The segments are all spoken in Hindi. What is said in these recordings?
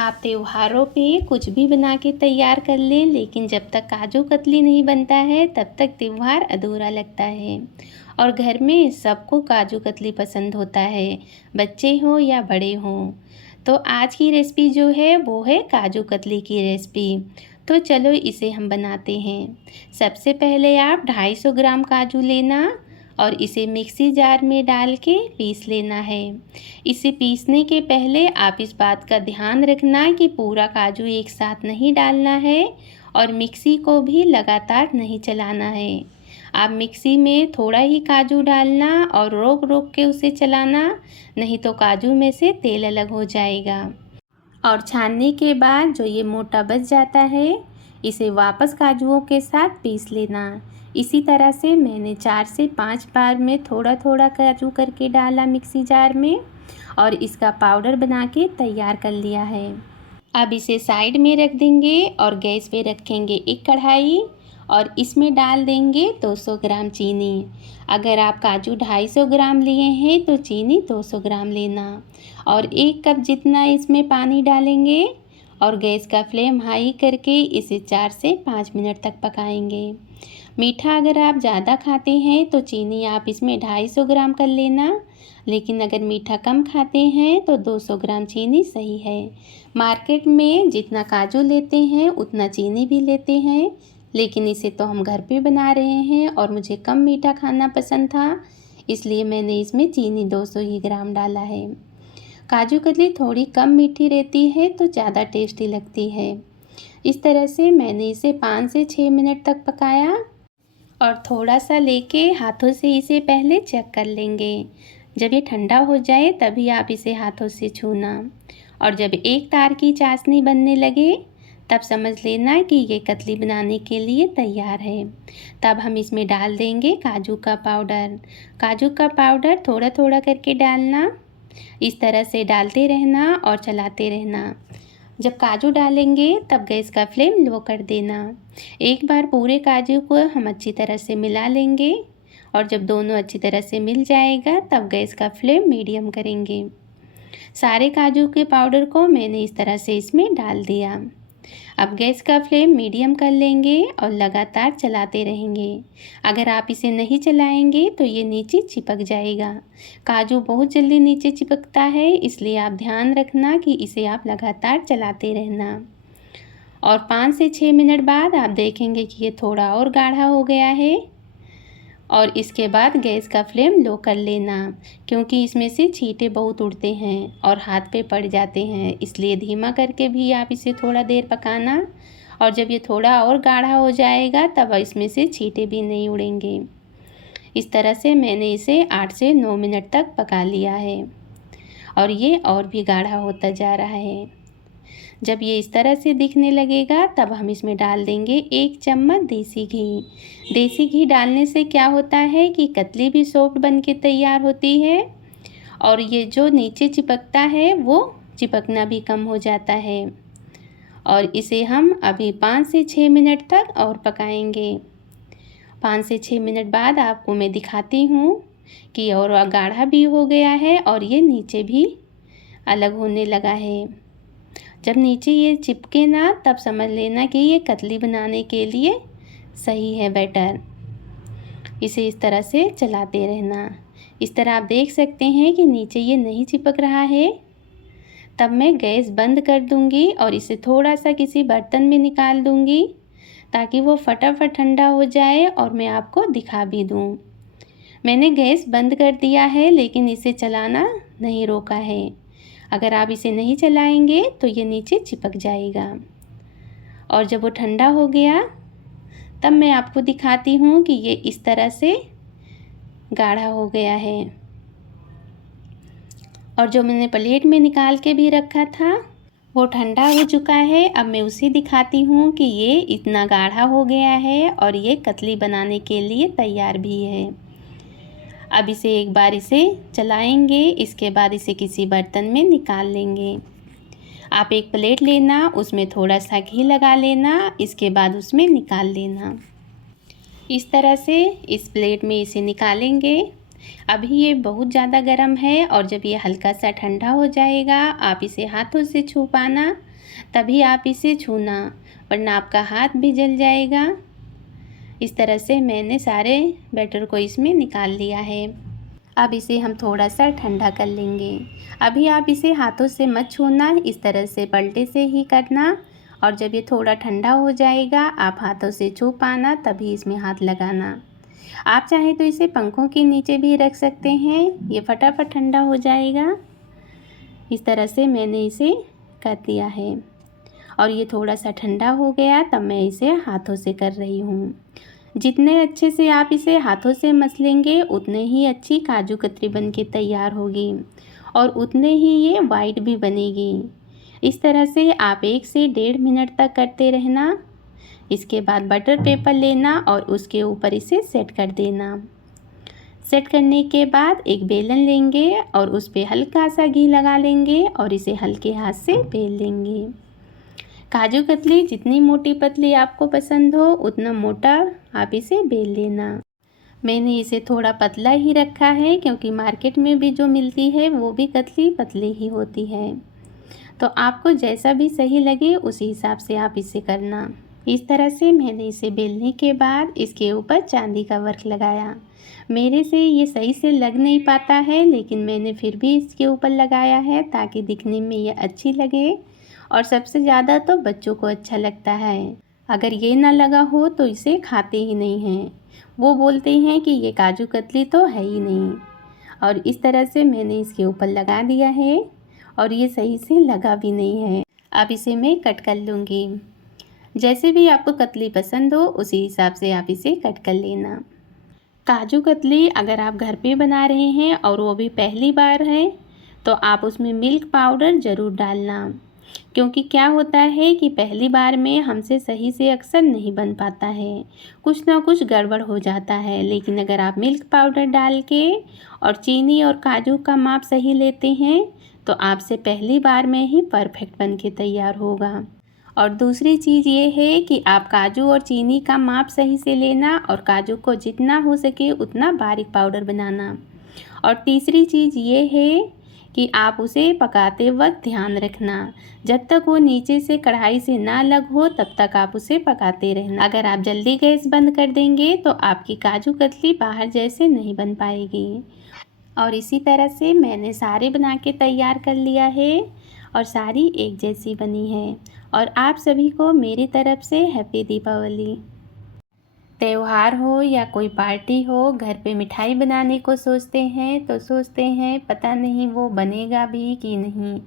आप त्योहारों पे कुछ भी बना के तैयार कर लें, लेकिन जब तक काजू कतली नहीं बनता है तब तक त्योहार अधूरा लगता है। और घर में सबको काजू कतली पसंद होता है, बच्चे हों या बड़े हों। तो आज की रेसिपी जो है वो है काजू कतली की रेसिपी। तो चलो इसे हम बनाते हैं। सबसे पहले आप 250 ग्राम काजू लेना और इसे मिक्सी जार में डाल के पीस लेना है। इसे पीसने के पहले आप इस बात का ध्यान रखना कि पूरा काजू एक साथ नहीं डालना है और मिक्सी को भी लगातार नहीं चलाना है। आप मिक्सी में थोड़ा ही काजू डालना और रोक रोक के उसे चलाना, नहीं तो काजू में से तेल अलग हो जाएगा। और छानने के बाद जो ये मोटा बच जाता है, इसे वापस काजुओं के साथ पीस लेना। इसी तरह से मैंने 4 से 5 बार में थोड़ा थोड़ा काजू करके डाला मिक्सी जार में और इसका पाउडर बना के तैयार कर लिया है। अब इसे साइड में रख देंगे और गैस पे रखेंगे एक कढ़ाई और इसमें डाल देंगे 200 ग्राम चीनी। अगर आप काजू 250 ग्राम लिए हैं तो चीनी 200 ग्राम लेना और 1 कप जितना इसमें पानी डालेंगे और गैस का फ्लेम हाई करके इसे 4 से 5 मिनट तक पकाएंगे। मीठा अगर आप ज़्यादा खाते हैं तो चीनी आप इसमें 250 ग्राम कर लेना, लेकिन अगर मीठा कम खाते हैं तो 200 ग्राम चीनी सही है। मार्केट में जितना काजू लेते हैं उतना चीनी भी लेते हैं, लेकिन इसे तो हम घर पे बना रहे हैं और मुझे कम मीठा खाना पसंद था, इसलिए मैंने इसमें चीनी 200 ही ग्राम डाला है। काजू कतली थोड़ी कम मीठी रहती है तो ज़्यादा टेस्टी लगती है। इस तरह से मैंने इसे 5 से 6 मिनट तक पकाया और थोड़ा सा लेके हाथों से इसे पहले चेक कर लेंगे। जब ये ठंडा हो जाए तभी आप इसे हाथों से छूना और जब एक तार की चाशनी बनने लगे तब समझ लेना कि ये कतली बनाने के लिए तैयार है। तब हम इसमें डाल देंगे काजू का पाउडर। काजू का पाउडर थोड़ा थोड़ा करके डालना, इस तरह से डालते रहना और चलाते रहना। जब काजू डालेंगे तब गैस का फ्लेम लो कर देना। एक बार पूरे काजू को हम अच्छी तरह से मिला लेंगे और जब दोनों अच्छी तरह से मिल जाएगा तब गैस का फ्लेम मीडियम करेंगे। सारे काजू के पाउडर को मैंने इस तरह से इसमें डाल दिया। अब गैस का फ्लेम मीडियम कर लेंगे और लगातार चलाते रहेंगे। अगर आप इसे नहीं चलाएंगे तो ये नीचे चिपक जाएगा। काजू बहुत जल्दी नीचे चिपकता है, इसलिए आप ध्यान रखना कि इसे आप लगातार चलाते रहना। और 5 से 6 मिनट बाद आप देखेंगे कि ये थोड़ा और गाढ़ा हो गया है और इसके बाद गैस का फ्लेम लो कर लेना, क्योंकि इसमें से छींटे बहुत उड़ते हैं और हाथ पे पड़ जाते हैं, इसलिए धीमा करके भी आप इसे थोड़ा देर पकाना। और जब ये थोड़ा और गाढ़ा हो जाएगा तब इसमें से छींटे भी नहीं उड़ेंगे। इस तरह से मैंने इसे 8 से 9 मिनट तक पका लिया है और ये और भी गाढ़ा होता जा रहा है। जब ये इस तरह से दिखने लगेगा तब हम इसमें डाल देंगे 1 चम्मच देसी घी। देसी घी डालने से क्या होता है कि कतली भी सॉफ्ट बन के तैयार होती है और ये जो नीचे चिपकता है वो चिपकना भी कम हो जाता है। और इसे हम अभी 5 से 6 मिनट तक और पकाएंगे। 5 से 6 मिनट बाद आपको मैं दिखाती हूँ कि और गाढ़ा भी हो गया है और ये नीचे भी अलग होने लगा है। जब नीचे ये चिपके ना तब समझ लेना कि ये कतली बनाने के लिए सही है बैटर। इसे इस तरह से चलाते रहना। इस तरह आप देख सकते हैं कि नीचे ये नहीं चिपक रहा है। तब मैं गैस बंद कर दूंगी और इसे थोड़ा सा किसी बर्तन में निकाल दूंगी ताकि वो फटाफट ठंडा हो जाए और मैं आपको दिखा भी दूँ। मैंने गैस बंद कर दिया है लेकिन इसे चलाना नहीं रोका है। अगर आप इसे नहीं चलाएंगे तो ये नीचे चिपक जाएगा। और जब वो ठंडा हो गया तब मैं आपको दिखाती हूँ कि ये इस तरह से गाढ़ा हो गया है। और जो मैंने प्लेट में निकाल के भी रखा था वो ठंडा हो चुका है। अब मैं उसे दिखाती हूँ कि ये इतना गाढ़ा हो गया है और ये कतली बनाने के लिए तैयार भी है। अब इसे एक बार इसे चलाएंगे, इसके बाद इसे किसी बर्तन में निकाल लेंगे। आप एक प्लेट लेना, उसमें थोड़ा सा घी लगा लेना, इसके बाद उसमें निकाल लेना। इस तरह से इस प्लेट में इसे निकालेंगे अभी ये बहुत ज़्यादा गर्म है और जब ये हल्का सा ठंडा हो जाएगा आप इसे हाथों से छू पाना, तभी आप इसे छूना, वरना आपका हाथ भी जल जाएगा। इस तरह से मैंने सारे बैटर को इसमें निकाल लिया है। अब इसे हम थोड़ा सा ठंडा कर लेंगे। अभी आप इसे हाथों से मत छूना, इस तरह से पलटे से ही करना, और जब ये थोड़ा ठंडा हो जाएगा आप हाथों से छू पाना, तभी इसमें हाथ लगाना। आप चाहें तो इसे पंखों के नीचे भी रख सकते हैं, ये फटाफट ठंडा हो जाएगा। इस तरह से मैंने इसे कर दिया है और ये थोड़ा सा ठंडा हो गया तब मैं इसे हाथों से कर रही हूँ। जितने अच्छे से आप इसे हाथों से मसलेंगे उतने ही अच्छी काजू कतली बन के तैयार होगी और उतने ही ये वाइट भी बनेगी। इस तरह से आप 1 से 1.5 मिनट तक करते रहना। इसके बाद बटर पेपर लेना और उसके ऊपर इसे सेट कर देना। सेट करने के बाद एक बेलन लेंगे और उस पर हल्का सा घी लगा लेंगे और इसे हल्के हाथ से बेल लेंगे। काजू कतली जितनी मोटी पतली आपको पसंद हो उतना मोटा आप इसे बेल लेना। मैंने इसे थोड़ा पतला ही रखा है क्योंकि मार्केट में भी जो मिलती है वो भी कतली पतली ही होती है, तो आपको जैसा भी सही लगे उसी हिसाब से आप इसे करना। इस तरह से मैंने इसे बेलने के बाद इसके ऊपर चांदी का वर्क लगाया। मेरे से ये सही से लग नहीं पाता है, लेकिन मैंने फिर भी इसके ऊपर लगाया है ताकि दिखने में ये अच्छी लगे और सबसे ज़्यादा तो बच्चों को अच्छा लगता है। अगर ये ना लगा हो तो इसे खाते ही नहीं हैं, वो बोलते हैं कि ये काजू कतली तो है ही नहीं। और इस तरह से मैंने इसके ऊपर लगा दिया है और ये सही से लगा भी नहीं है। अब इसे मैं कट कर लूँगी। जैसे भी आपको कतली पसंद हो उसी हिसाब से आप इसे कट कर लेना। काजू कतली अगर आप घर पे बना रहे हैं और वो भी पहली बार है तो आप उसमें मिल्क पाउडर ज़रूर डालना, क्योंकि क्या होता है कि पहली बार में हमसे सही से अक्सर नहीं बन पाता है, कुछ ना कुछ गड़बड़ हो जाता है। लेकिन अगर आप मिल्क पाउडर डाल के और चीनी और काजू का माप सही लेते हैं तो आपसे पहली बार में ही परफेक्ट बन के तैयार होगा। और दूसरी चीज़ ये है कि आप काजू और चीनी का माप सही से लेना और काजू को जितना हो सके उतना बारीक पाउडर बनाना। और तीसरी चीज़ ये है कि आप उसे पकाते वक्त ध्यान रखना, जब तक वो नीचे से कढ़ाई से ना लग हो तब तक आप उसे पकाते रहना। अगर आप जल्दी गैस बंद कर देंगे तो आपकी काजू कतली बाहर जैसे नहीं बन पाएगी। और इसी तरह से मैंने सारे बना के तैयार कर लिया है और सारी एक जैसी बनी है। और आप सभी को मेरी तरफ से हैप्पी दीपावली। त्यौहार हो या कोई पार्टी हो, घर पे मिठाई बनाने को सोचते हैं तो सोचते हैं पता नहीं वो बनेगा भी कि नहीं।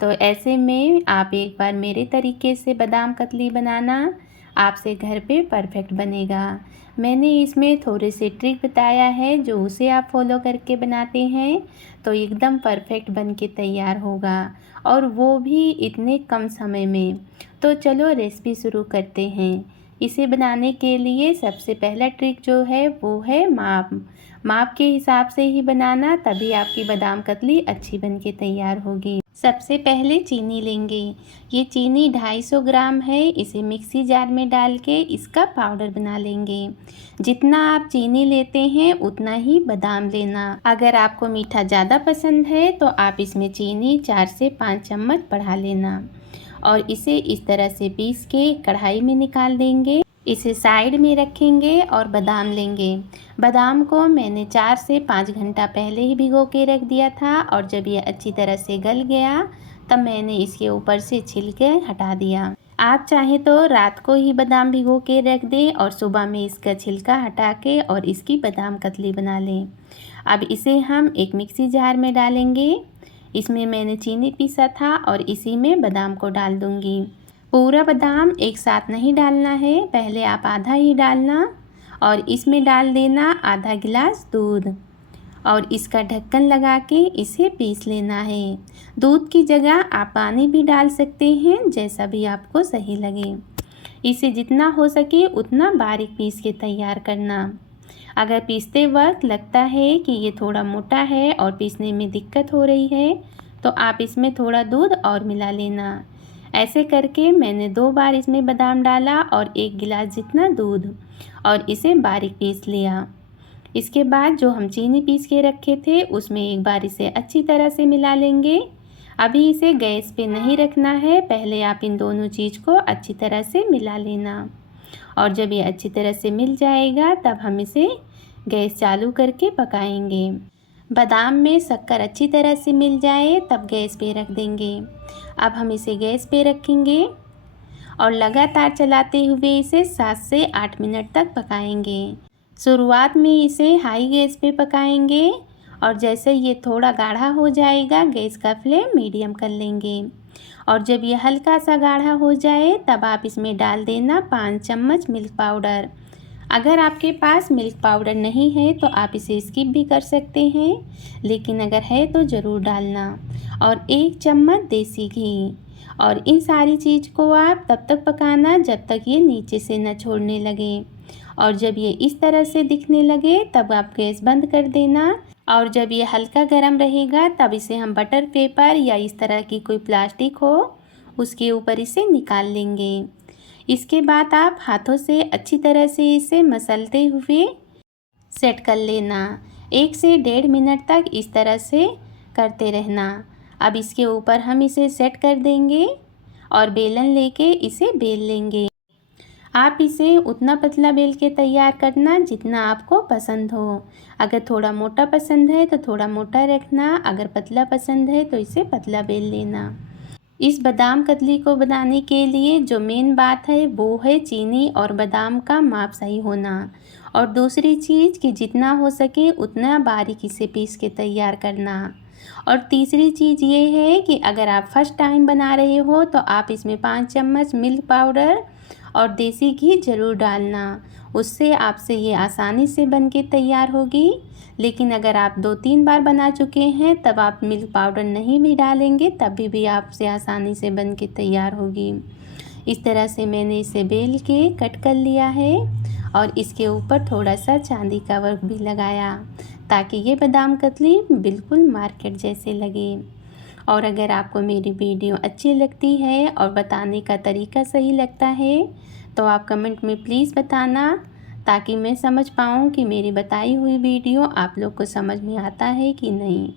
तो ऐसे में आप एक बार मेरे तरीके से बादाम कतली बनाना, आपसे घर पे परफेक्ट बनेगा। मैंने इसमें थोड़े से ट्रिक बताया है, जो उसे आप फॉलो करके बनाते हैं तो एकदम परफेक्ट बन के तैयार होगा, और वो भी इतने कम समय में। तो चलो रेसिपी शुरू करते हैं। इसे बनाने के लिए सबसे पहला ट्रिक जो है वो है माप के हिसाब से ही बनाना, तभी आपकी बादाम कतली अच्छी बन के तैयार होगी। सबसे पहले चीनी लेंगे। ये चीनी 250 ग्राम है। इसे मिक्सी जार में डाल के इसका पाउडर बना लेंगे। जितना आप चीनी लेते हैं उतना ही बादाम लेना। अगर आपको मीठा ज़्यादा पसंद है तो आप इसमें चीनी 4 से 5 चम्मच बढ़ा लेना और इसे इस तरह से पीस के कढ़ाई में निकाल देंगे। इसे साइड में रखेंगे और बादाम लेंगे। बादाम को मैंने 4 से 5 घंटा पहले ही भिगो के रख दिया था और जब ये अच्छी तरह से गल गया तब मैंने इसके ऊपर से छिलके हटा दिया। आप चाहें तो रात को ही बादाम भिगो के रख दें और सुबह में इसका छिलका हटा के और इसकी बादाम कतली बना लें। अब इसे हम एक मिक्सी जार में डालेंगे। इसमें मैंने चीनी पीसा था और इसी में बादाम को डाल दूंगी। पूरा बादाम एक साथ नहीं डालना है, पहले आप आधा ही डालना और इसमें डाल देना आधा गिलास दूध और इसका ढक्कन लगा के इसे पीस लेना है। दूध की जगह आप पानी भी डाल सकते हैं, जैसा भी आपको सही लगे। इसे जितना हो सके उतना बारीक पीस के तैयार करना। अगर पीसते वक्त लगता है कि ये थोड़ा मोटा है और पीसने में दिक्कत हो रही है तो आप इसमें थोड़ा दूध और मिला लेना। ऐसे करके मैंने 2 बार इसमें बादाम डाला और 1 गिलास जितना दूध और इसे बारीक पीस लिया। इसके बाद जो हम चीनी पीस के रखे थे उसमें एक बार इसे अच्छी तरह से मिला लेंगे। अभी इसे गैस पे नहीं रखना है, पहले आप इन दोनों चीज़ को अच्छी तरह से मिला लेना। और जब ये अच्छी तरह से मिल जाएगा तब हम इसे गैस चालू करके पकाएंगे। बादाम में शक्कर अच्छी तरह से मिल जाए तब गैस पे रख देंगे। अब हम इसे गैस पे रखेंगे और लगातार चलाते हुए इसे 7 से 8 मिनट तक पकाएंगे। शुरुआत में इसे हाई गैस पे पकाएंगे और जैसे ये थोड़ा गाढ़ा हो जाएगा गैस का फ्लेम मीडियम कर लेंगे। और जब ये हल्का सा गाढ़ा हो जाए तब आप इसमें डाल देना 5 चम्मच मिल्क पाउडर। अगर आपके पास मिल्क पाउडर नहीं है तो आप इसे स्किप भी कर सकते हैं, लेकिन अगर है तो ज़रूर डालना। और 1 चम्मच देसी घी। और इन सारी चीज़ को आप तब तक पकाना जब तक ये नीचे से न छोड़ने लगे। और जब ये इस तरह से दिखने लगे तब आप गैस बंद कर देना। और जब ये हल्का गर्म रहेगा तब इसे हम बटर पेपर या इस तरह की कोई प्लास्टिक हो उसके ऊपर इसे निकाल लेंगे। इसके बाद आप हाथों से अच्छी तरह से इसे मसलते हुए सेट कर लेना। 1 से 1.5 मिनट तक इस तरह से करते रहना। अब इसके ऊपर हम इसे सेट कर देंगे और बेलन लेके इसे बेल लेंगे। आप इसे उतना पतला बेल के तैयार करना जितना आपको पसंद हो। अगर थोड़ा मोटा पसंद है तो थोड़ा मोटा रखना, अगर पतला पसंद है तो इसे पतला बेल लेना। इस बादाम कतली को बनाने के लिए जो मेन बात है वो है चीनी और बादाम का माप सही होना। और दूसरी चीज़ कि जितना हो सके उतना बारीकी से पीस के तैयार करना। और तीसरी चीज़ ये है कि अगर आप फर्स्ट टाइम बना रहे हो तो आप इसमें 5 चम्मच मिल्क पाउडर और देसी घी ज़रूर डालना। उससे आपसे ये आसानी से बन के तैयार होगी। लेकिन अगर आप 2-3 बार बना चुके हैं तब आप मिल्क पाउडर नहीं भी डालेंगे तब भी आपसे आसानी से बन के तैयार होगी। इस तरह से मैंने इसे बेल के कट कर लिया है और इसके ऊपर थोड़ा सा चांदी का वर्क भी लगाया ताकि ये बादाम कतली बिल्कुल मार्केट जैसे लगे। और अगर आपको मेरी वीडियो अच्छी लगती है और बताने का तरीका सही लगता है तो आप कमेंट में प्लीज़ बताना ताकि मैं समझ पाऊँ कि मेरी बताई हुई वीडियो आप लोग को समझ में आता है कि नहीं।